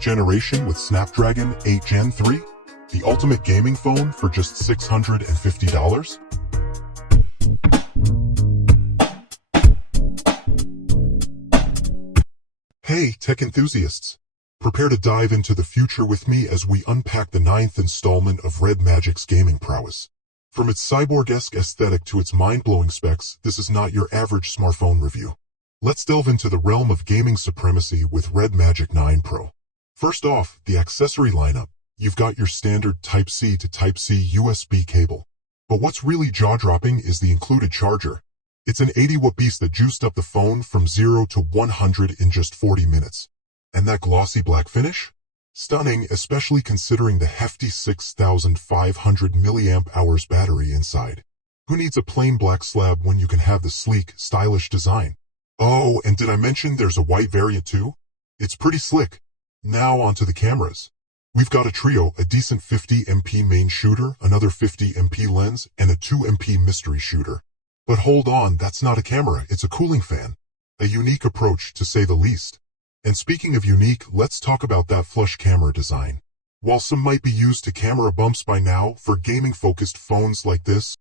generation with Snapdragon 8 Gen 3, the ultimate gaming phone for just $650. Hey, tech enthusiasts! Prepare to dive into the future with me as we unpack the 9th installment of Red Magic's gaming prowess. From its cyborg-esque aesthetic to its mind-blowing specs, this is not your average smartphone review. Let's delve into the realm of gaming supremacy with Red Magic 9 Pro. First off, the accessory lineup. You've got your standard Type-C to Type-C USB cable. But what's really jaw-dropping is the included charger. It's an 80-watt beast that juiced up the phone from 0 to 100 in just 40 minutes. And that glossy black finish? Stunning, especially considering the hefty 6,500 mAh battery inside. Who needs a plain black slab when you can have the sleek, stylish design? Oh, and did I mention there's a white variant too? It's pretty slick. Now onto the cameras. We've got a trio, a decent 50MP main shooter, another 50MP lens, and a 2MP mystery shooter. But hold on, that's not a camera, it's a cooling fan. A unique approach, to say the least. And speaking of unique, let's talk about that flush camera design. While some might be used to camera bumps by now, for gaming-focused phones like this,